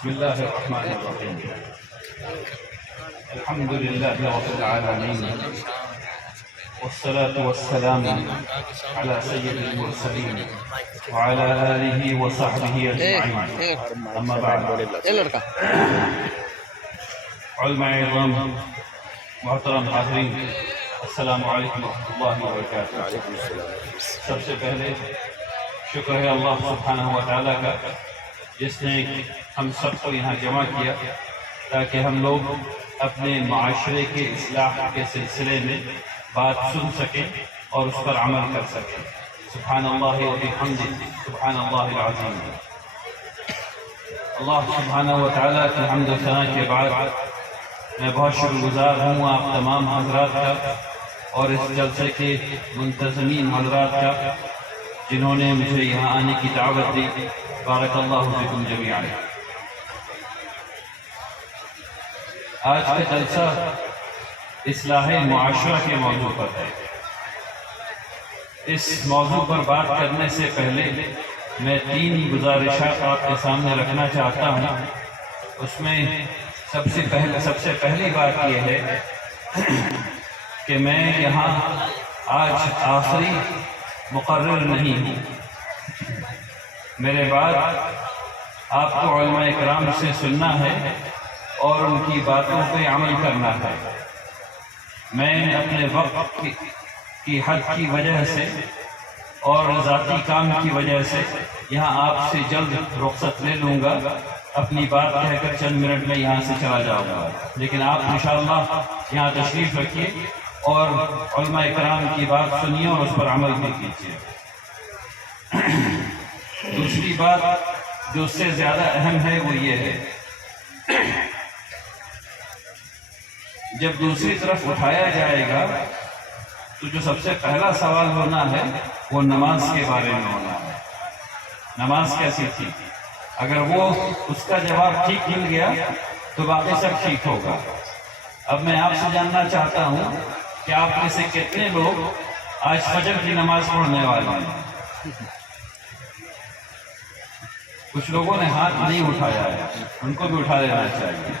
بسم الله الرحمن الرحيم. الحمد لله رب العالمين، والصلاة والسلام على سيد المرسلين وعلى آله وصحبه أجمعين. أما بعد، علماء اعظم، محترم حاضرین، السلام علیکم ورحمۃ اللہ وبرکاتہ۔ سب سے پہلے شکر ہے اللہ سبحانہ و تعالیٰ کا، جس نے ہم سب کو یہاں جمع کیا تاکہ ہم لوگ اپنے معاشرے کے اصلاح کے سلسلے میں بات سن سکیں اور اس پر عمل کر سکیں۔ سبحان اللہ و بحمدہ، سبحان اللہ العظیم۔ اللہ سبحانہ و تعالیٰ کی حمد و ثنا کے بعد میں بہت شکر گزار ہوں آپ تمام حضرات کا اور اس جلسے کے منتظمین حضرات کا، جنہوں نے مجھے یہاں آنے کی دعوت دی۔ بارک اللہ فیکم جمیعا۔ آج کا جلسہ اصلاح معاشرہ کے موضوع پر ہے۔ اس موضوع پر بات کرنے سے پہلے میں 3 گزارشات آپ کے سامنے رکھنا چاہتا ہوں۔ اس میں سب سے پہلی بات یہ ہے کہ میں یہاں آج آخری مقرر نہیں ہوں۔ میرے بعد آپ کو علماء اکرام سے سننا ہے اور ان کی باتوں پہ عمل کرنا ہے۔ میں اپنے وقت کی حد کی وجہ سے اور ذاتی کام کی وجہ سے یہاں آپ سے جلد رخصت لے لوں گا، اپنی بات کہہ کر چند منٹ میں یہاں سے چلا جاؤں گا، لیکن آپ انشاءاللہ یہاں تشریف رکھیے اور علماء اکرام کی بات سنیے اور اس پر عمل بھی کیجیے۔ دوسری بات جو اس سے زیادہ اہم ہے وہ یہ ہے، جب دوسری طرف اٹھایا جائے گا تو جو سب سے پہلا سوال ہونا ہے وہ نماز کے بارے میں ہونا ہے۔ نماز کیسی تھی؟ اگر وہ اس کا جواب ٹھیک مل گیا تو باقی سب ٹھیک ہوگا۔ اب میں آپ سے جاننا چاہتا ہوں کہ آپ میں سے کتنے لوگ آج فجر کی نماز پڑھنے والے ہیں؟ کچھ لوگوں نے ہاتھ نہیں اٹھایا ہے، ان کو بھی اٹھا لینا چاہیے۔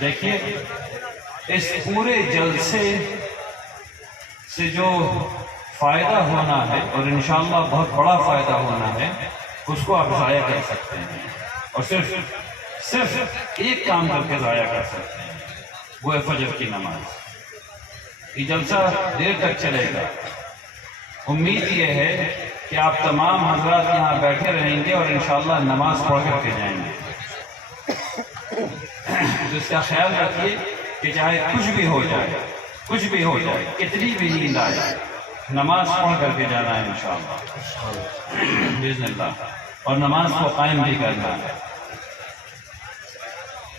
دیکھیے، اس پورے جلسے سے جو فائدہ ہونا ہے اور انشاءاللہ بہت بڑا فائدہ ہونا ہے، اس کو آپ ضائع کر سکتے ہیں، اور صرف ایک کام کر کے ضائع کر سکتے ہیں، وہ ہے فجر کی نماز۔ یہ جلسہ دیر تک چلے گا۔ امید یہ ہے کہ آپ تمام حضرات یہاں بیٹھے رہیں گے اور انشاءاللہ نماز پڑھ کر کے جائیں گے۔ اس کا خیال رکھیے کہ چاہے کچھ بھی ہو جائے، کتنی بھی نیند آئے، نماز پڑھ کر کے جانا ہے انشاءاللہ باذن اللہ، اور نماز کو قائم بھی کرنا ہے۔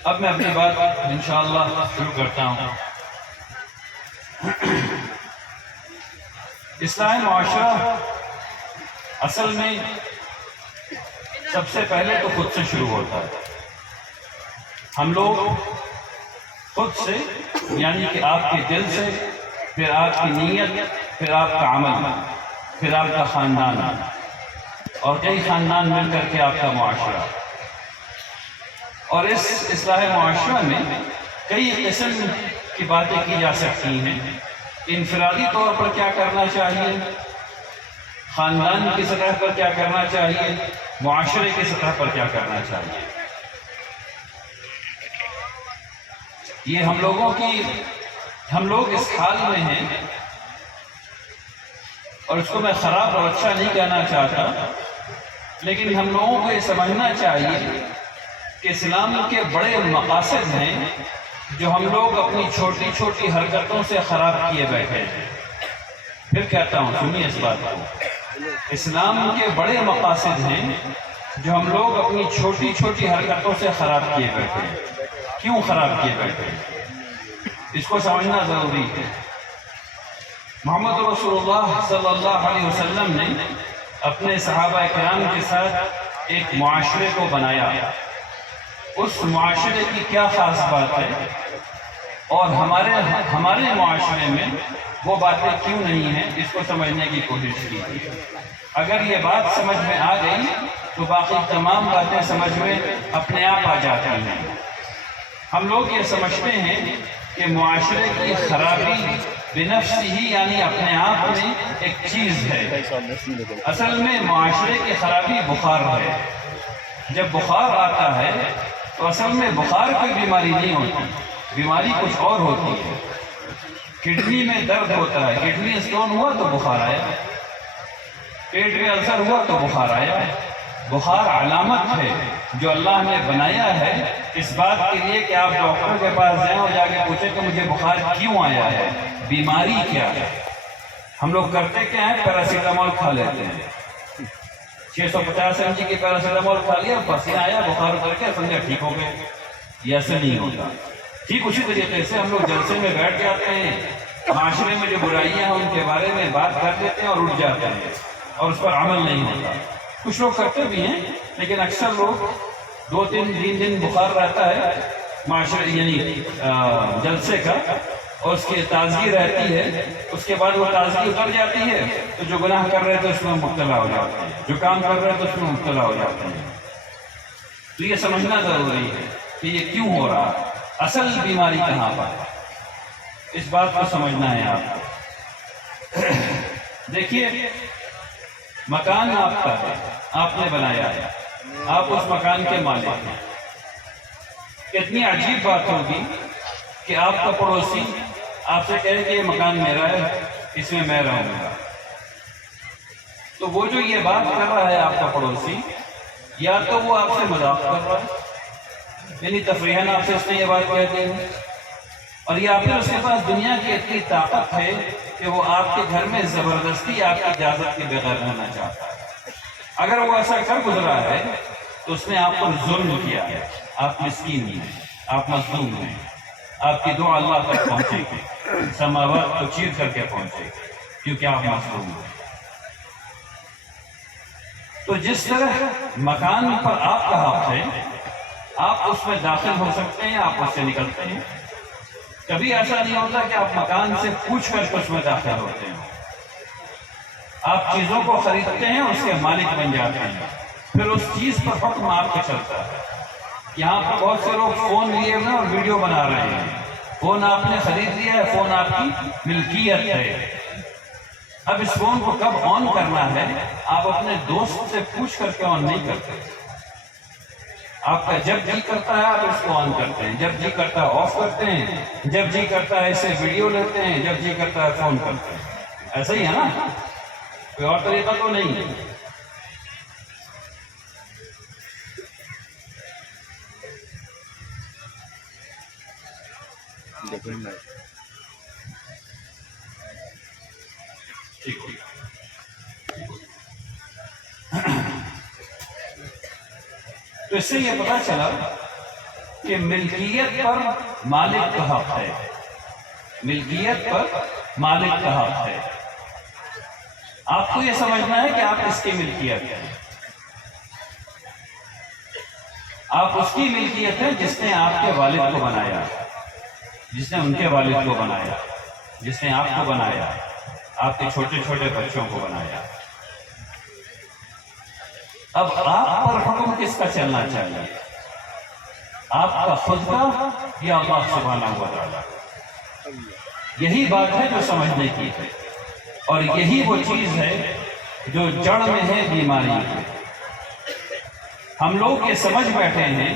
اب میں اپنی بات انشاءاللہ شروع کرتا ہوں۔ اصلاح معاشرہ اصل میں سب سے پہلے تو خود سے شروع ہوتا ہے۔ ہم لوگ خود سے، یعنی کہ آپ کے دل سے، پھر آپ کی نیت، پھر آپ کا عمل، پھر آپ کا خاندان، اور کئی خاندان مل کر کے آپ کا معاشرہ۔ اور اس اصلاح معاشرہ میں کئی قسم کی باتیں کی جا سکتی ہیں۔ انفرادی طور پر کیا کرنا چاہیے، خاندان کی سطح پر کیا کرنا چاہیے، معاشرے کی سطح پر کیا کرنا چاہیے۔ یہ ہم لوگ اس حال میں ہیں، اور اس کو میں خراب اور اچھا نہیں کہنا چاہتا، لیکن ہم لوگوں کو یہ سمجھنا چاہیے کہ اسلام کے بڑے مقاصد ہیں جو ہم لوگ اپنی چھوٹی چھوٹی حرکتوں سے خراب کیے بیٹھے ہیں۔ پھر کہتا ہوں، سنیے اس بات کو، اسلام کے بڑے مقاصد ہیں جو ہم لوگ اپنی چھوٹی چھوٹی حرکتوں سے خراب کیے بیٹھے ہیں۔ کیوں خراب کیے بیٹھے ہیں؟ اس کو سمجھنا ضروری ہے۔ محمد رسول اللہ صلی اللہ علیہ وسلم نے اپنے صحابہ کرام کے ساتھ ایک معاشرے کو بنایا۔ اس معاشرے کی کیا خاص بات ہے اور ہمارے معاشرے میں وہ باتیں کیوں نہیں ہیں، اس کو سمجھنے کی کوشش کی۔ اگر یہ بات سمجھ میں آ گئی تو تو باقی تمام باتیں سمجھ میں اپنے آپ آ جاتی ہیں۔ ہم لوگ یہ سمجھتے ہیں کہ معاشرے کی خرابی بنفس ہی یعنی اپنے آپ میں ایک چیز ہے، اصل میں معاشرے کی خرابی بخار ہے۔ جب بخار آتا ہے تو اصل میں بخار کوئی بیماری نہیں ہوتی، بیماری کچھ اور ہوتی ہے۔ کڈنی میں درد ہوتا ہے، کڈنی اسٹون ہوا تو بخار آیا، پیٹ میں السر ہوا تو بخار آیا۔ بخار علامت ہے جو اللہ نے بنایا ہے اس بات کے لیے کہ آپ ڈاکٹر کے پاس جائیں اور جا کے پوچھیں کہ مجھے بخار کیوں آیا ہے، بیماری کیا ہے۔ ہم لوگ کرتے کیا ہیں، پیراسیٹامول کھا لیتے ہیں، 650 mg کی پیراسیٹامول کھا لیا، پسینہ آیا، بخار اتر کے سمجھا ٹھیک ہو گئے۔ یہ ایسے نہیں ہوتا۔ ٹھیک اسی طریقے سے ہم لوگ جلسے میں بیٹھ جاتے ہیں، معاشرے میں جو برائیاں ہیں ان کے بارے میں بات کر لیتے ہیں اور اٹھ جاتے ہیں اور اس پر عمل نہیں ہوتا۔ کچھ لوگ کرتے بھی ہیں لیکن اکثر لوگ 2-3 دن بخار رہتا ہے معاشرے یعنی جلسے کا، اور اس کی تازگی رہتی ہے، اس کے بعد وہ تازگی اتر جاتی ہے تو جو گناہ کر رہے تھے اس میں مبتلا ہو جاتے ہیں، جو کام کر رہے تھے اس میں مبتلا ہو جاتے ہیں۔ تو یہ سمجھنا ضروری ہے کہ یہ کیوں ہو رہا ہے، اصل بیماری کہاں پر ہے، اس بات کو سمجھنا ہے آپ کو۔ دیکھیے، مکان آپ کا ہے، آپ نے بنایا ہے، آپ اس مکان کے مالک ہیں۔ کتنی عجیب بات ہوگی کہ آپ کا پڑوسی آپ سے کہے کہ یہ مکان میرا ہے، اس میں میں رہوں گا۔ تو وہ جو یہ بات کر رہا ہے آپ کا پڑوسی، یا تو وہ آپ سے مذاق کر رہا ہے، یعنی تفریحاً آپ سے اس نے یہ بات کہہ دی ہے، اور یا پھر اس کے پاس دنیا کی اتنی طاقت ہے کہ وہ آپ کے گھر میں زبردستی آپ کی اجازت کے بغیر رہنا چاہتا ہے۔ اگر وہ ایسا کر گزرا ہے تو اس نے آپ پر ظلم کیا ہے، آپ مسکین ہیں، آپ مظلوم ہیں، آپ کی دعا اللہ تک پہنچے گی، سماوات کو چیر کر کے پہنچے گی، کیونکہ آپ مظلوم ہیں۔ تو جس طرح مکان پر آپ کا حق ہے، آپ اس میں داخل ہو سکتے ہیں، آپ اس سے نکلتے ہیں۔ کبھی ایسا نہیں ہوتا کہ آپ مکان سے پوچھ کر اس میں داخل ہوتے ہیں۔ آپ چیزوں کو خریدتے ہیں، اس کے مالک بن جاتے ہیں، پھر اس چیز پر حکم آپ کے چلتا ہے۔ یہاں پر بہت سے لوگ فون لیے ہوئے اور ویڈیو بنا رہے ہیں، فون آپ نے خرید لیا ہے، فون آپ کی ملکیت ہے۔ اب اس فون کو کب آن کرنا ہے آپ اپنے دوست سے پوچھ کر کے آن نہیں کرتے۔ آپ کا جب جی کرتا ہے آپ اس کو آن کرتے ہیں، جب جی کرتا ہے آف کرتے ہیں، جب جی کرتا ہے اسے ویڈیو لیتے ہیں، جب جی کرتا ہے فون کرتے ہیں۔ ایسا ہی ہے نا، کوئی اور طریقہ تو نہیں ہے۔ تو اس سے یہ پتا چلا کہ ملکیت پر مالک کا حق ہے، ملکیت پر مالک کا حق ہے۔ آپ کو یہ سمجھنا ہے کہ آپ اس کی ملکیت ہیں، آپ اس کی ملکیت ہے جس نے آپ کے والد کو بنایا، جس نے ان کے والد کو بنایا، جس نے آپ کو بنایا، آپ کے چھوٹے چھوٹے بچوں کو بنایا۔ اب آپ پر حکم کس کا چلنا چاہیے، آپ کا خود کا یا اللہ سبحانہ و تعالیٰ؟ یہی بات ہے جو سمجھنے کی ہے، اور یہی وہ چیز ہے جو جڑ میں ہے بیماری ہے۔ ہم لوگ یہ سمجھ بیٹھے ہیں،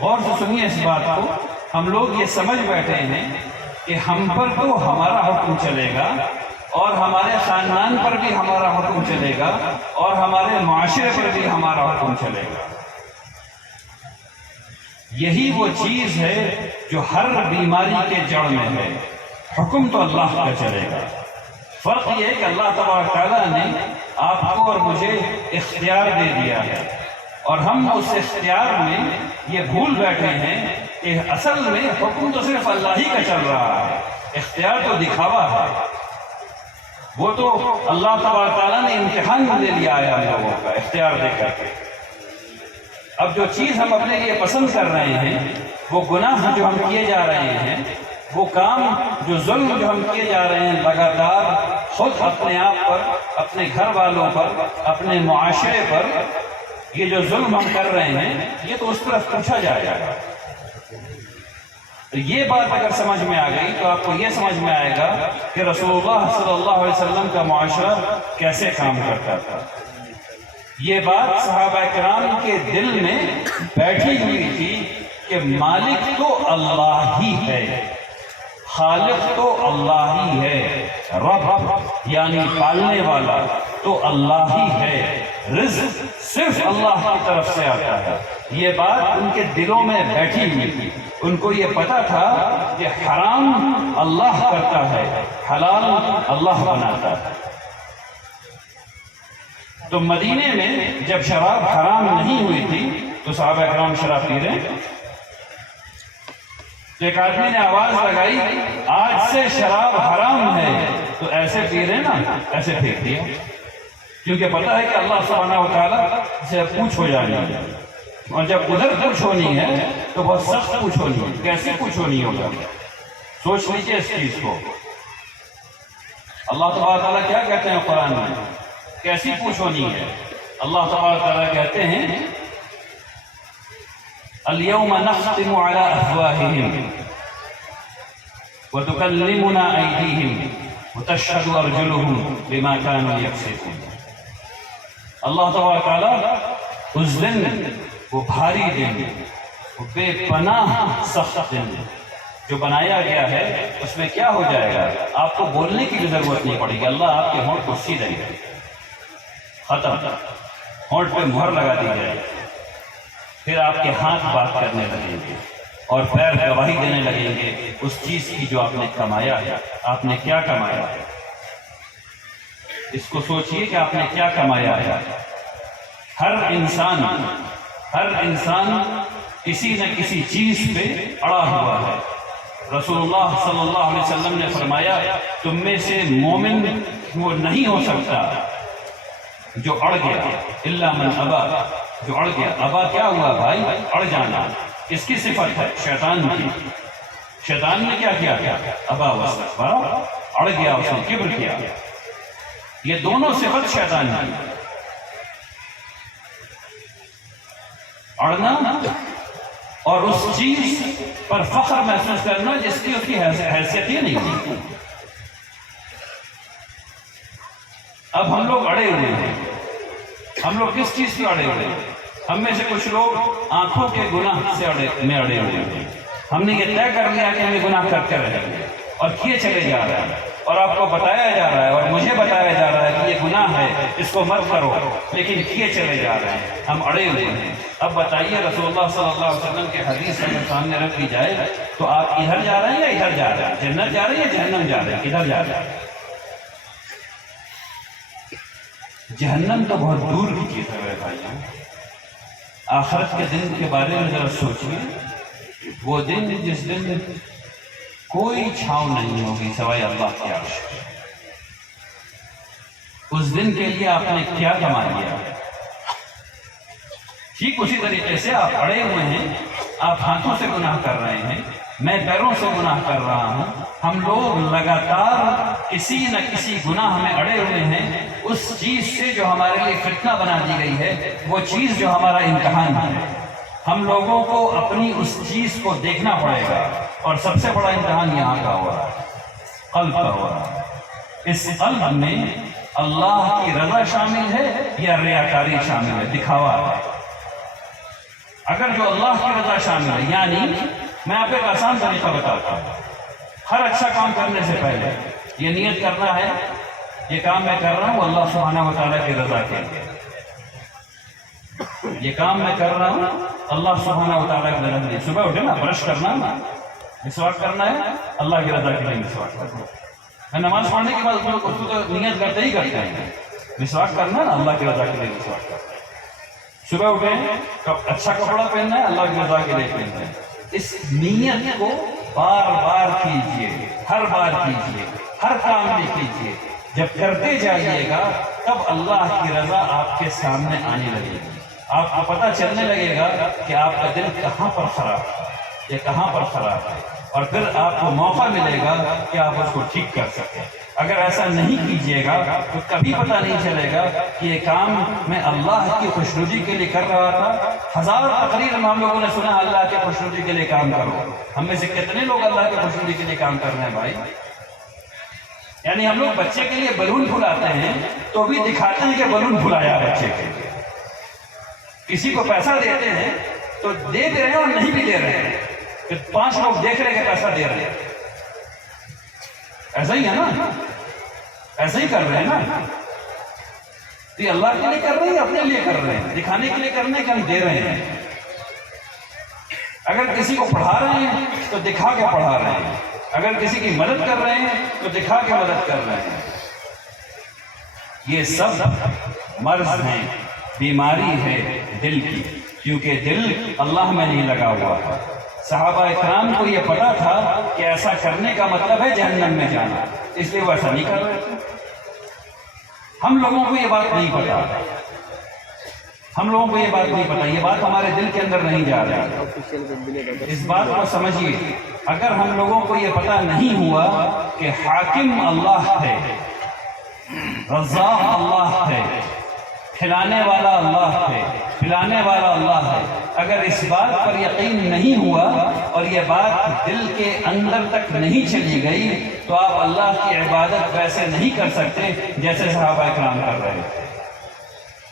غور سے سنیے اس بات کو، ہم لوگ یہ سمجھ بیٹھے ہیں کہ ہم پر تو ہمارا حکم چلے گا، اور ہمارے خاندان پر بھی ہمارا حکم چلے گا، اور ہمارے معاشرے پر بھی ہمارا حکم چلے گا۔ یہی وہ چیز ہے جو ہر بیماری کے جڑ میں ہے۔ حکم تو اللہ کا چلے گا، فرق یہ ہے کہ اللہ تبارک تعالیٰ نے آپ کو اور مجھے اختیار دے دیا ہے، اور ہم اس اختیار میں یہ بھول بیٹھے ہیں کہ اصل میں حکم تو صرف اللہ ہی کا چل رہا ہے، اختیار تو دکھاوا ہے۔ وہ تو اللہ تبارک تعالیٰ نے امتحان لے لیا ہے ہم لوگوں کا اختیار دے کر کے۔ اب جو چیز ہم اپنے لیے پسند کر رہے ہیں، وہ گناہ جو ہم کیے جا رہے ہیں، وہ کام جو ظلم جو ہم کیے جا رہے ہیں لگاتار، خود اپنے آپ پر، اپنے گھر والوں پر، اپنے معاشرے پر، یہ جو ظلم ہم کر رہے ہیں یہ تو اس طرف پوچھا جائے گا. یہ بات اگر سمجھ میں آ گئی تو آپ کو یہ سمجھ میں آئے گا کہ رسول اللہ صلی اللہ علیہ وسلم کا معاشرہ کیسے کام کرتا تھا. یہ بات صحابہ کرام کے دل میں بیٹھی ہوئی تھی کہ مالک تو اللہ ہی ہے، خالق تو اللہ ہی ہے، رب یعنی پالنے والا تو اللہ ہی ہے، رزق صرف اللہ کی طرف سے آتا ہے. یہ بات ان کے دلوں میں بیٹھی ہوئی تھی. ان کو یہ پتا تھا کہ حرام اللہ کرتا ہے، حلال اللہ بناتا ہے. تو مدینے میں جب شراب حرام نہیں ہوئی تھی تو صحابہ کرام شراب پی رہے. تو ایک آدمی نے آواز لگائی آج سے شراب حرام ہے، تو ایسے پی رہے نا، ایسے پھینک دیا، کیونکہ پتا ہے کہ اللہ سبحانہ و تعالیٰ سے پوچھ ہو جانی ہے. اور جب ادھر پوچھ ہونی ہے تو بہت سخت پوچھ ہونی ہے. کیسی پوچھ ہونی ہوگا؟ سوچ لیجیے اس چیز کو. اللہ تبارک تعالیٰ کیا کہتے ہیں قرآن میں؟ کیسی پوچھ ہونی ہے؟ اللہ تبارک تعالیٰ کہتے ہیں اليوم نختم على افواههم وتكلمنا ايديهم وتشهد ارجلهم بما كانوا يكسبون. اللہ تبارک تعالیٰ اس دن، وہ بھاری دن، وہ بے پناہ سخت دن جو بنایا گیا ہے، اس میں کیا ہو جائے گا؟ آپ کو بولنے کی بھی ضرورت نہیں پڑے گی. اللہ آپ کے ہونٹ کو سی دے گا، ختم. ہونٹ پہ مہر لگا دی جائے. پھر آپ کے ہاتھ بات کرنے لگیں گے اور پیر گواہی دینے لگیں گے اس چیز کی جو آپ نے کمایا ہے. آپ نے کیا کمایا ہے؟ اس کو سوچئے کہ آپ نے کیا کمایا ہے. ہر انسان کسی نہ کسی چیز پہ اڑا ہوا ہے. رسول اللہ صلی اللہ علیہ وسلم نے فرمایا تم میں سے مومن وہ نہیں ہو سکتا جو اڑ گیا، الا من ابا، جو اڑ گیا. ابا کیا ہوا بھائی؟ اڑ جانا. اس کی صفت ہے شیطان کی. شیطان نے کیا کیا؟ ابا واستکبر، اڑ گیا، اس نے کبر کیا. یہ دونوں صفت شیطان کی. اڑنا اور اس چیز پر فخر محسوس کرنا جس کی اس کی حیثیت ہی نہیں تھی. اب ہم لوگ اڑے ہوئے ہیں. ہم لوگ کس چیز سے اڑے ہوئے ہیں؟ ہم میں سے کچھ لوگ آنکھوں کے گناہ سے اڑے ہوئے ہیں. ہم نے یہ طے کر لیا کہ ہمیں گناہ کرتے رہیں گے اور کیے چلے جا رہے ہیں، اور آپ کو بتایا جا رہا ہے اور مجھے بتایا جا رہا ہے کہ یہ گناہ ہے، اس کو مت کرو، لیکن کیے چلے جا رہے ہیں. ہم اڑے ہوئے ہیں. اب بتائیے رسول اللہ صلی اللہ علیہ وسلم کی حدیث اگر سامنے رکھ دی جائے تو آپ ادھر جا رہے ہیں یا ادھر جا رہے ہیں؟ جنت جا رہے ہیں یا جہنم جا رہے ہیں؟ ادھر جا رہے ہیں. جہنم تو بہت دور کی چیز ہے میرے بھائیوں. آخرت کے دن کے بارے میں ذرا سوچیے. وہ دن جس دن کوئی چھاؤں نہیں ہوگی سوائے اللہ کے عرش. اس دن کے لیے آپ نے کیا کما لیا؟ ٹھیک اسی طریقے سے آپ اڑے ہوئے ہیں. آپ ہاتھوں سے گناہ کر رہے ہیں، میں پیروں سے گناہ کر رہا ہوں. ہم لوگ لگاتار کسی نہ کسی گناہ میں اڑے ہوئے ہیں. اس چیز سے جو ہمارے لیے فتنہ بنا دی گئی ہے، وہ چیز جو ہمارا امتحان ہے. ہم لوگوں کو اپنی اس چیز کو دیکھنا پڑے گا. اور سب سے بڑا امتحان یہاں کا ہو رہا ہے، قلب کا ہو رہا ہے. اس قلب میں اللہ کی رضا شامل ہے یا ریاکاری شامل ہے، دکھاوا ہے. اگر جو اللہ کی رضا شامل ہے، یعنی میں آپ کو ایک آسان طریقہ بتاتا ہوں. ہر اچھا کام کرنے سے پہلے یہ نیت کرنا ہے یہ کام میں کر رہا ہوں اللہ سبحانہ و تعالیٰ کی رضا کے لیے. یہ کام میں کر رہا ہوں اللہ سبحانہ و تعالیٰ کی رضا کے لیے. صبح اٹھے نا، برش کرنا نا، مسواک کرنا ہے اللہ کی رضا کے لیے مسواک کرنا. میں نماز پڑھنے کے بعد اس کو تو نیت کرتے ہی کرتے ہیں. مسواک کرنا نا اللہ کی رضا کے لیے مسواک کرنا. صبح اٹھیں اچھا کپڑا پہننا ہے اللہ کی رضا کے لیے پہننا ہے. اس نیت کو بار بار کیجئے، ہر بار کیجئے، ہر کام میں کیجئے. جب کرتے جائیے گا تب اللہ کی رضا آپ کے سامنے آنے لگے گی. آپ کو پتہ چلنے لگے گا کہ آپ کا دل کہاں پر خراب ہے، یہ کہاں پر خراب ہے، اور پھر آپ کو موقع ملے گا کہ آپ اس کو ٹھیک کر سکیں. اگر ایسا نہیں کیجیے گا تو کبھی پتہ نہیں چلے گا کہ یہ کام میں اللہ کی خوشنودی کے لیے کر رہا تھا۔ ہزار تقریر میں ہم لوگوں نے سنا اللہ کی خوشنودی کے لیے کام کرو، ہم میں سے کتنے لوگ اللہ کی خوشنودی کے لیے کام کر رہے ہیں بھائی؟ یعنی ہم لوگ بچے کے لیے بلون پھلاتے ہیں تو بھی دکھاتے ہیں کہ بلون پھلایا بچے کے لیے، کسی کو پیسہ دیتے ہیں تو دے رہے ہیں اور نہیں بھی دے رہے ہیں کہ 5 لوگ دیکھ رہے کہ پیسہ دے رہے ہیں، ایسا ہی ہے نا، ایسا ہی کر رہے ہیں نا، تو یہ اللہ کے لیے کر رہے ہیں اپنے لیے کر رہے ہیں، دکھانے کے لیے کرنے کہ ہم دے رہے ہیں۔ اگر کسی کو پڑھا رہے ہیں تو دکھا کے پڑھا رہے ہیں، اگر کسی کی مدد کر رہے ہیں تو دکھا کے مدد کر رہے ہیں۔ یہ سب مرض ہیں، بیماری ہے دل کی، کیونکہ دل اللہ میں نہیں لگا ہوا تھا۔ صحابہ اکرام کو یہ پتا تھا کہ ایسا کرنے کا مطلب ہے جہنم میں جانا، اس لیے وہ ایسا نہیں کر رہے تھے۔ ہم لوگوں کو یہ بات نہیں پتا، ہم لوگوں کو یہ بات نہیں پتا، یہ بات ہمارے دل کے اندر نہیں جا رہی۔ اس بات کو سمجھیے، اگر ہم لوگوں کو یہ پتا نہیں ہوا کہ حاکم اللہ ہے، رزاق اللہ ہے، کھلانے والا اللہ ہے، پلانے والا اللہ ہے، اگر اس بات پر یقین نہیں ہوا اور یہ بات دل کے اندر تک نہیں چلی گئی تو آپ اللہ کی عبادت ویسے نہیں کر سکتے جیسے صحابہ اکرام کر رہے تھے۔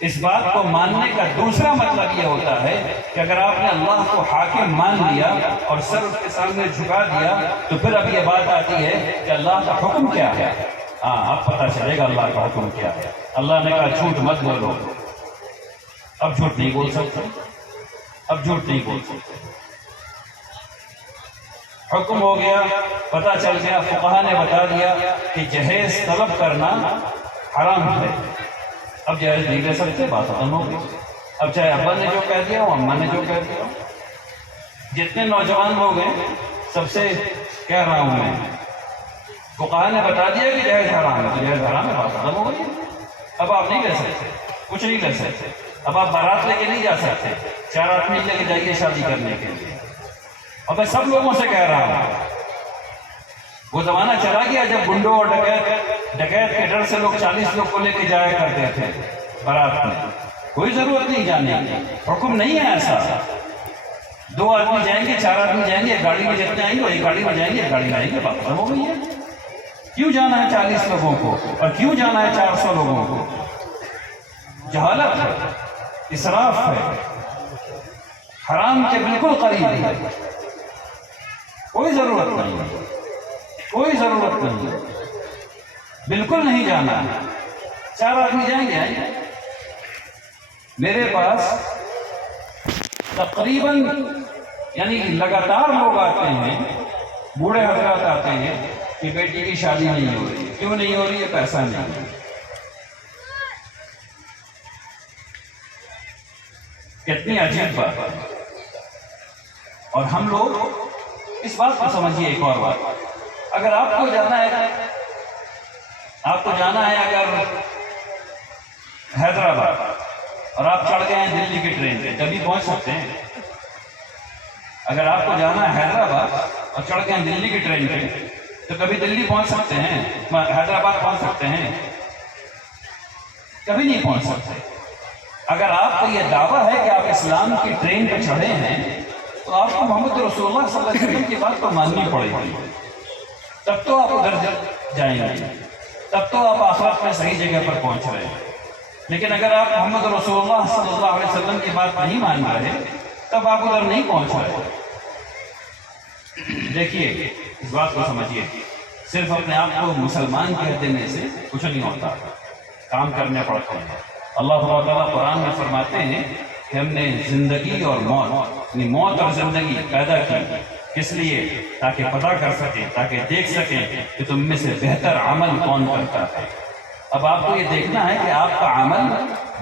اس بات کو ماننے کا دوسرا مطلب یہ ہوتا ہے کہ اگر آپ نے اللہ کو حاکم مان لیا اور سر اس کے سامنے جھکا دیا تو پھر اب یہ بات آتی ہے کہ اللہ کا حکم کیا ہے۔ ہاں، اب پتہ چلے گا اللہ کا حکم کیا ہے۔ اللہ نے کہا جھوٹ مت بولو، اب جھوٹ نہیں بول سکتے، اب جھوٹ نہیں بول سکتے۔ حکم ہو گیا، پتہ چل گیا، فقہا نے بتا دیا کہ جہیز طلب کرنا حرام ہے، اب جہیز نہیں لے سکتے، بات ختم ہو گئی۔ اب چاہے ابا نے جو کہہ دیا ہو، اماں نے جو کہہ دیا ہو، جتنے نوجوان لوگ ہیں سب سے کہہ رہا ہوں میں، فقہا نے بتا دیا کہ جہیز حرام ہے تو جہیز حرام ہے، بات ختم ہو گئی۔ اب آپ نہیں لے سکتے، کچھ نہیں لے سکتے، اب آپ بارات لے کے نہیں جا سکتے، 4 آدمی لے کے جائیے شادی کرنے کے لیے۔ اب میں سب لوگوں سے کہہ رہا ہوں، وہ زمانہ چلا گیا جب گنڈوں اور ڈکیت کے ڈر سے لوگ 40 لوگ کو لے کے جایا کرتے تھے بارات میں، کوئی ضرورت نہیں جانے کی، حکم نہیں ہے ایسا۔ 2 آدمی جائیں گے، 4 آدمی جائیں گے، ایک گاڑی میں جتنے آئیں گے ایک گاڑی میں جائیں گے، ایک گاڑی میں آئیں گے، بات ختم ہو گئی ہے۔ کیوں جانا ہے 40 لوگوں کو اور کیوں جانا ہے 400 لوگوں کو؟ جہالت ہے، اسراف ہے، حرام کے بالکل قریب ہے، کوئی ضرورت نہیں ہے، کوئی ضرورت نہیں ہے، بالکل نہیں جانا ہے۔ 4 آدمی جائیں گے، آئیں گے۔ میرے پاس تقریباً یعنی لگاتار لوگ آتے ہیں، بوڑھے حضرات آتے ہیں کہ بیٹی کی شادی نہیں ہو رہی، کیوں نہیں ہو رہی ہے؟ پیسہ نہیں ہے۔ کتنی عجیب بات ہے۔ اور ہم لوگ اس بات کو سمجھیے، ایک اور بات، اگر آپ کو جانا ہے، آپ کو جانا ہے اگر حیدرآباد اور آپ چڑھ گئے ہیں دلی کی ٹرین پہ، کبھی پہنچ سکتے ہیں؟ اگر آپ کو جانا ہے حیدرآباد اور چڑھ گئے ہیں دلی کی ٹرین پہ تو کبھی دلی پہنچ سکتے ہیں، حیدرآباد پہنچ سکتے ہیں؟ کبھی نہیں پہنچ سکتے۔ اگر آپ کو یہ دعویٰ ہے کہ آپ اسلام کی ٹرین پہ چڑھے ہیں تو آپ کو محمد رسول اللہ صلی اللہ علیہ وسلم کی بات تو ماننی پڑے گی، تب تو آپ ادھر جائیں گے، تب تو آپ آخرت میں صحیح جگہ پر پہنچ رہے ہیں۔ لیکن اگر آپ محمد رسول اللہ صلی اللہ علیہ وسلم کی بات نہیں مان رہے تب آپ ادھر نہیں پہنچ رہے۔ دیکھیے، اس بات کو سمجھیے، صرف اپنے آپ کو مسلمان کہہ دینے سے کچھ نہیں ہوتا، کام کرنے پڑتے ہیں۔ اللہ تعالیٰ قرآن میں فرماتے ہیں کہ ہم نے زندگی اور موت، یعنی موت اور زندگی پیدا کی، کس لیے؟ تاکہ پتہ کر سکیں، تاکہ دیکھ سکیں کہ تم میں سے بہتر عمل کون کرتا ہے۔ اب آپ کو یہ دیکھنا ہے کہ آپ کا عمل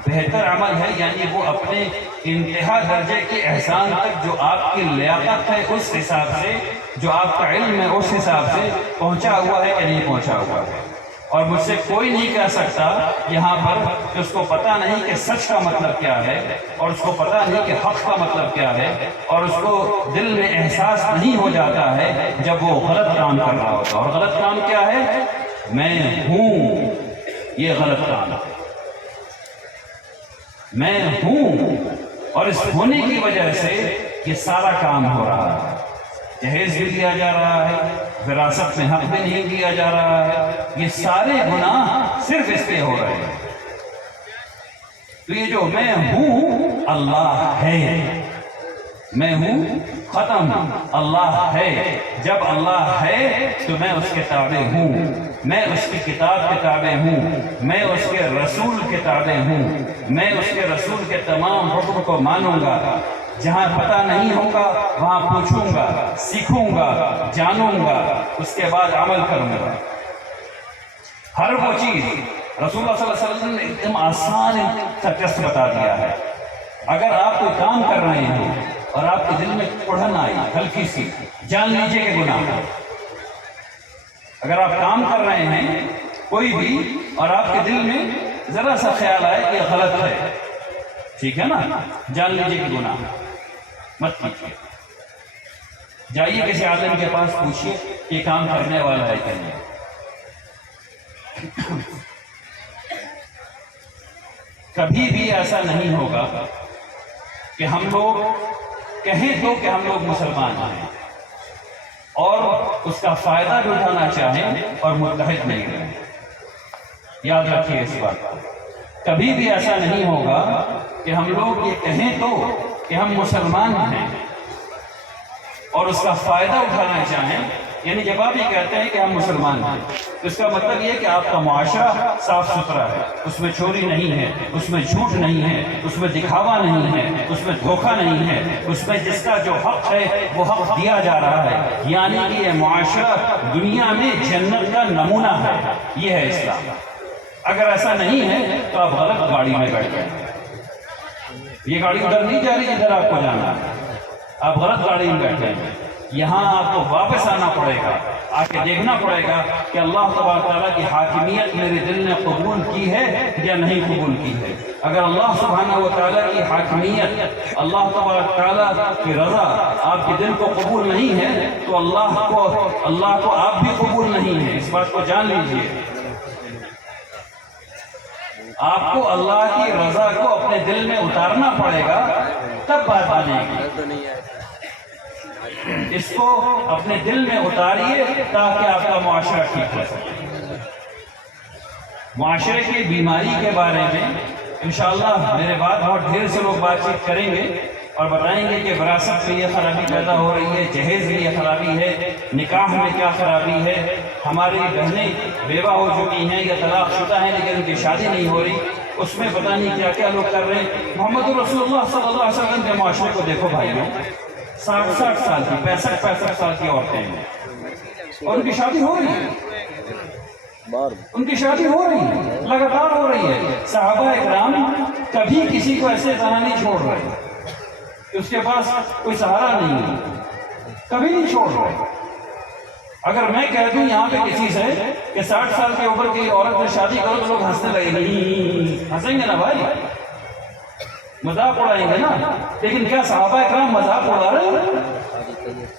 بہتر عمل ہے، یعنی وہ اپنے انتہا درجے کے احسان تک جو آپ کی لیاقت ہے اس حساب سے، جو آپ کا علم ہے اس حساب سے پہنچا ہوا ہے کہ نہیں پہنچا ہوا ہے۔ اور مجھ سے کوئی نہیں کہہ سکتا یہاں پر کہ اس کو پتہ نہیں کہ سچ کا مطلب کیا ہے، اور اس کو پتہ نہیں کہ حق کا مطلب کیا ہے، اور اس کو دل میں احساس نہیں ہو جاتا ہے جب وہ غلط کام کر رہا ہوتا ہے۔ اور غلط کام کیا ہے؟ میں ہوں، یہ غلط کام ہے۔ میں ہوں، اور اس ہونے کی وجہ سے یہ سارا کام ہو رہا ہے۔ جہیز بھی دیا جا رہا ہے، وراثت میں حق بھی نہیں دیا جا رہا ہے، یہ سارے گناہ صرف اس پہ ہو رہے ہیں۔ تو یہ جو میں ہوں اللہ ہے، میں ہوں ختم، اللہ ہے۔ جب اللہ ہے تو میں اس کے تابع ہوں، میں اس کی کتاب کے تابع ہوں، میں اس کے رسول کے تابع ہوں، میں اس کے رسول کے تمام حکم کو مانوں گا۔ جہاں پتہ نہیں ہوگا وہاں پوچھوں گا، سیکھوں گا، جانوں گا، اس کے بعد عمل کروں گا۔ ہر وہ چیز رسول اللہ صلی اللہ علیہ وسلم نے ایک دم آسان سا ٹیسٹ بتا دیا ہے۔ اگر آپ کوئی کام کر رہے ہیں اور آپ کے دل میں اڑن آئی ہلکی سی، جان لیجئے کہ گناہ ہے۔ اگر آپ کام کر رہے ہیں کوئی بھی اور آپ کے دل میں ذرا سا خیال آئے کہ یہ غلط ہے، ٹھیک ہے نا، جان لیجئے کہ گناہ ہے، مت کیجیے۔ جائیے کسی عالم کے پاس پوچھیے کہ یہ کام کرنے والا ہے کہ نہیں۔ کبھی بھی ایسا نہیں ہوگا کہ ہم لوگ کہیں تو کہ ہم لوگ مسلمان ہیں اور اس کا فائدہ بھی اٹھانا چاہیں اور متحد نہیں رہیں۔ یاد رکھیے اس بات کو، کبھی بھی ایسا نہیں ہوگا کہ ہم لوگ یہ کہیں تو کہ ہم مسلمان ہیں اور اس کا فائدہ اٹھانا چاہیں۔ یعنی جب آپ یہ کہتے ہیں کہ ہم مسلمان ہیں تو اس کا مطلب یہ کہ آپ کا معاشرہ صاف ستھرا ہے، اس میں چوری نہیں ہے، اس میں جھوٹ نہیں ہے، اس میں دکھاوا نہیں ہے، اس میں دھوکہ نہیں ہے، اس میں جس کا جو حق ہے وہ حق دیا جا رہا ہے۔ یعنی کہ یہ معاشرہ دنیا میں جنت کا نمونہ ہے، یہ ہے اسلام۔ اگر ایسا نہیں ہے تو آپ غلط گاڑی میں بیٹھ گئے۔ یہ گاڑی ادھر نہیں جا رہی جدھر آپ کو جانا ہے، آپ غلط گاڑی میں بیٹھے ہیں۔ یہاں آپ کو واپس آنا پڑے گا، آ کے دیکھنا پڑے گا کہ اللہ تبارک تعالیٰ کی حاکمیت میرے دل نے قبول کی ہے یا نہیں قبول کی ہے۔ اگر اللہ سبحانہ و تعالیٰ کی حاکمیت، اللہ تبارک تعالیٰ کی رضا آپ کے دل کو قبول نہیں ہے تو اللہ کو آپ بھی قبول نہیں ہے، اس بات کو جان لیجئے۔ آپ کو اللہ کی رضا کو اپنے دل میں اتارنا پڑے گا، تب بات بنے گی۔ اس کو اپنے دل میں اتاریے تاکہ آپ کا معاشرہ ٹھیک ہو سکے۔ معاشرے کی بیماری کے بارے میں انشاءاللہ میرے بعد بہت ڈھیر سے لوگ بات چیت کریں گے اور بتائیں گے کہ وراثت میں یہ خرابی پیدا ہو رہی ہے، جہیز میں یہ خرابی ہے، نکاح میں کیا خرابی ہے، ہماری بہنیں بیوہ ہو چکی ہیں یا طلاق شدہ ہیں لیکن ان کی شادی نہیں ہو رہی، اس میں پتہ نہیں کیا کیا لوگ کر رہے ہیں۔ محمد رسول اللہ صلی اللہ علیہ وسلم کے معاشرے کو دیکھو بھائیوں، 60 سال کی 65 سال کی عورتیں ہیں اور ان کی شادی ہو رہی ہے، ان کی شادی ہو رہی ہے، لگاتار ہو رہی ہے۔ صحابہ اکرام کبھی کسی کو ایسے زنا نہیں چھوڑ رہے کہ اس کے پاس کوئی سہارا نہیں ہے، کبھی نہیں چھوڑ رہے۔ اگر میں کہہ دوں یہاں پہ کسی سے کہ 60 سال کے اوپر کی عورت سے شادی کرو تو لوگ ہنسنے لگیں گے، ہنسیں گے نا بھائی، مذاق اڑائیں گے نا۔ لیکن کیا صحابہ اکرام مذاق اڑا رہے ہیں؟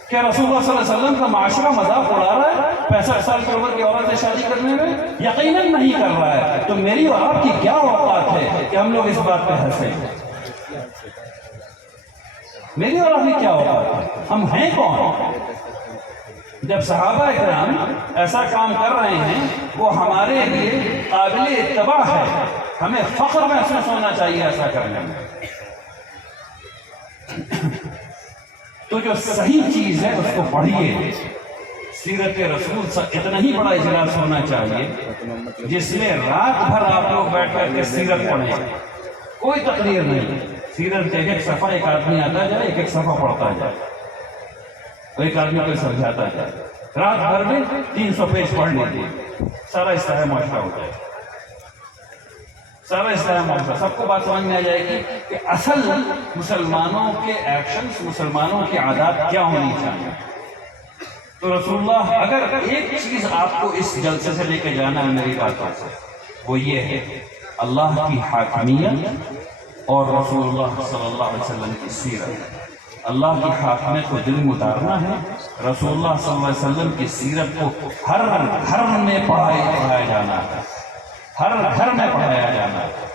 کیا رسول اللہ صلی اللہ علیہ وسلم کا معاشرہ مذاق اڑا رہا ہے 65 سال کی عمر کی عورت سے شادی کرنے میں؟ یقیناً نہیں کر رہا ہے۔ تو میری اور آپ کی کیا اوقات ہے کہ ہم لوگ اس بات پہ ہنسیں؟ میری اور آپ کی کیا اوقات ہے؟ ہم ہیں کون؟ جب صحابہ اکرام ایسا کام کر رہے ہیں وہ ہمارے لیے قابل اتباع ہے، ہمیں فخر محسوس ہونا چاہیے ایسا کرنے میں۔ تو جو صحیح چیز ہے اس کو پڑھیے۔ سیرت رسول سے اتنا ہی بڑا اجلاس ہونا چاہیے جس میں رات بھر آپ لوگ بیٹھ کر کے سیرت پڑھیں، کوئی تقریر نہیں، سیرت ایک ایک صفحہ ایک آدمی آتا جائے، ایک ایک صفحہ پڑھتا جائے، ایک آدمی کو سمجھاتا جائے، رات بھر میں 300 پیج پڑھ لیجیے، سارا اصلاح معاشرہ ہو جائے، سارا اصلاح معاشرہ، سب کو بات سمجھ میں آ جائے گی کہ اصل مسلمانوں کے ایکشنز، مسلمانوں کی عادات کیا ہونی چاہیے۔ تو رسول اللہ، اگر ایک چیز آپ کو اس جلسے سے لے کے جانا ہے میری باتوں سے، وہ یہ ہے اللہ کی حاکمیت اور رسول اللہ صلی اللہ علیہ وسلم کی سیرت۔ اللہ کی حاکمیت کو دل میں اتارنا ہے، رسول اللہ صلی اللہ علیہ وسلم کی سیرت کو ہر گھر میں پڑھایا جانا ہے، ہر گھر میں پڑھایا جانا ہے۔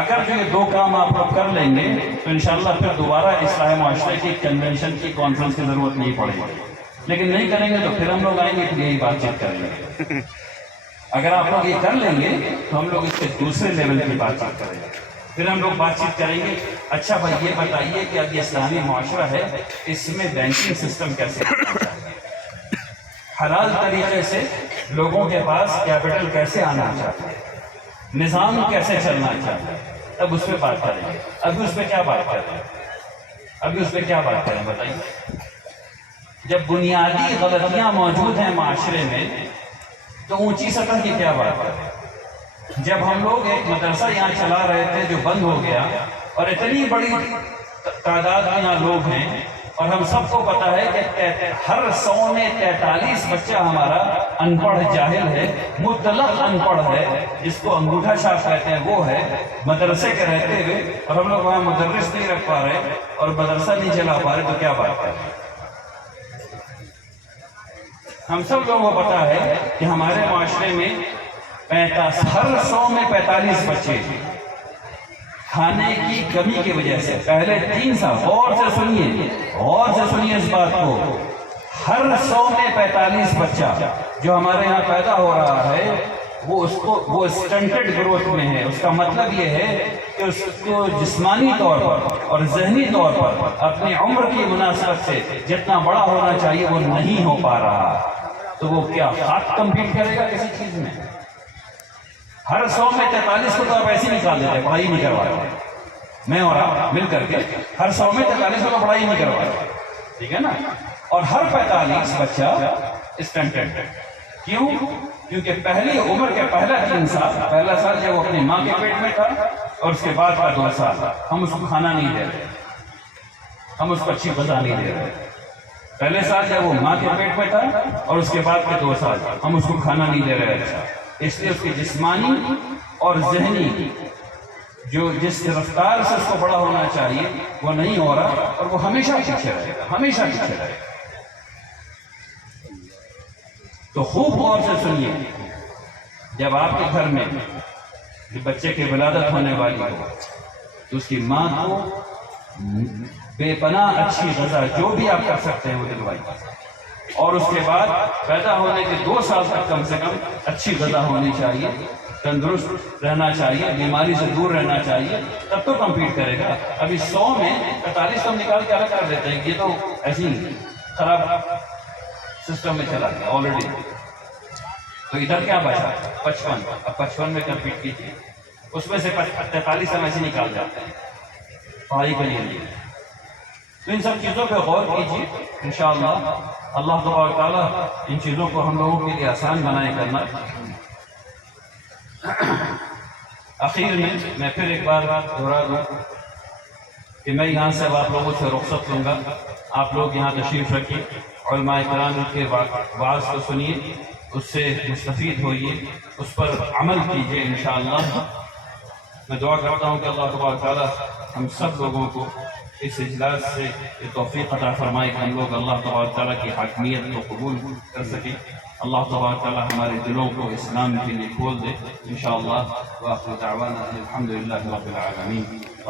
اگر جو یہ دو کام آپ لوگ کر لیں گے تو انشاءاللہ پھر دوبارہ اصلاح معاشرے کی کنونشن کی کانفرنس کی ضرورت نہیں پڑے گی، لیکن نہیں کریں گے تو پھر ہم لوگ آئیں گے پھر یہی بات چیت کریں گے۔ اگر آپ لوگ یہ کر لیں گے تو ہم لوگ اس کے دوسرے لیول کی بات چیت کریں گے، پھر ہم لوگ بات چیت کریں گے اچھا بھائی یہ بتائیے کہ اب یہ اسلامی معاشرہ ہے، اس میں بینکنگ سسٹم کیسے ہونا چاہیے، حلال طریقے سے لوگوں کے پاس کیپٹل کیسے آنا چاہیے، نظام کیسے چلنا چاہیے، تب اس پہ بات کریں گے۔ ابھی اس پہ کیا بات کریں بتائیے؟ جب بنیادی غلطیاں موجود ہیں معاشرے میں تو اونچی سطح کی کیا بات کریں؟ جب ہم لوگ ایک مدرسہ یہاں چلا رہے تھے جو بند ہو گیا اور اتنی بڑی تعداد میں یہاں لوگ ہیں اور ہم سب کو پتا ہے کہ ہر 100 میں 43 بچہ ہمارا ان پڑھ جاہل ہے، مطلق ان پڑھ ہے، جس کو انگوٹھا چھاپ کہتے ہیں وہ ہے، مدرسے کے رہتے ہوئے، اور ہم لوگ وہاں مدرس نہیں رکھ پا رہے اور مدرسہ نہیں چلا پا رہے، تو کیا بات ہے؟ ہم سب لوگوں کو پتا ہے کہ ہمارے معاشرے میں ہر 100 میں 45 بچے کھانے کی کمی کی وجہ سے پہلے 3 سال غور سے سنیے اس بات کو، ہر 100 میں 45 بچہ جو ہمارے یہاں پیدا ہو رہا ہے وہ اسٹنٹڈ گروتھ میں ہے۔ اس کا مطلب یہ ہے کہ اس کو جسمانی طور پر اور ذہنی طور پر اپنی عمر کی مناسبت سے جتنا بڑا ہونا چاہیے وہ نہیں ہو پا رہا، تو وہ کیا خاک کمپیٹ کرے گا کسی چیز میں؟ ہر 100 میں 43 کو تو آپ ایسے نکال دیتے، پڑھائی نہیں کرواتے، میں اور آپ مل کر کے ہر 100 میں 43 کو تو پڑھائی نہیں کرواتے، ٹھیک ہے نا؟ اور ہر 45 بچہ اسٹنٹڈ، کیوں؟ کیونکہ پہلی عمر کے پہلا سال جب وہ اپنی ماں کے پیٹ میں تھا اور اس کے بعد کا 2 سال ہم اس کو کھانا نہیں دے رہے، ہم اس کو اچھی غذا نہیں دے رہے۔ پہلے سال جب وہ ماں کے پیٹ میں تھا اور اس کے بعد کے 2 سال ہم اس کو کھانا نہیں دے رہے، اچھا، اس لیے اس کی جسمانی اور ذہنی جو جس رفتار سے اس کو بڑا ہونا چاہیے وہ نہیں ہو رہا، اور وہ ہمیشہ پیچھے رہے گا۔ تو خوب غور سے سنیے، جب آپ کے گھر میں بچے کی ولادت ہونے والی ہو تو اس کی ماں کو بے پناہ اچھی غذا جو بھی آپ کر سکتے ہیں وہ دلوائیے، اور اس کے بعد پیدا ہونے کے 2 سال تک کم سے کم اچھی غذا ہونی چاہیے، تندرست رہنا چاہیے، بیماری سے دور رہنا چاہیے، تب تو کمپیٹ کرے گا۔ ابھی 100 میں 45 ہم نکال کے الگ کر دیتے ہیں، یہ تو ایسی خراب سسٹم میں چلا گیا آلریڈی، تو ادھر کیا بچا؟ 55، اب 55 میں کمپیٹ کیجیے، اس میں سے 43 ہم ایسے نکال جاتے ہیں پڑھائی کے لیے۔ تو ان سب چیزوں پہ غور کیجیے، انشاءاللہ اللہ تبارک تعالیٰ ان چیزوں کو ہم لوگوں کے لیے آسان بنائے کرنا۔ آخر میں پھر ایک بار دہرا دوں کہ میں یہاں سے آپ لوگوں سے رخصت لوں گا، آپ لوگ یہاں تشریف رکھیے، علماء کرام کے وعظ کو سنیے، اس سے مستفید ہوئیے، اس پر عمل کیجیے انشاءاللہ۔ میں دعا کرتا ہوں کہ اللہ تبارک تعالیٰ ہم سب لوگوں کو اس اجلاس سے یہ توفیق عطا فرمائے کہ ہم لوگ اللہ تبارک تعالیٰ کی حاکمیت کو قبول کر سکیں۔ اللہ تبارک تعالیٰ ہمارے دلوں کو اسلام کے لیے کھول دے انشاءاللہ۔ وآخر دعوانا الحمدللہ رب العالمین۔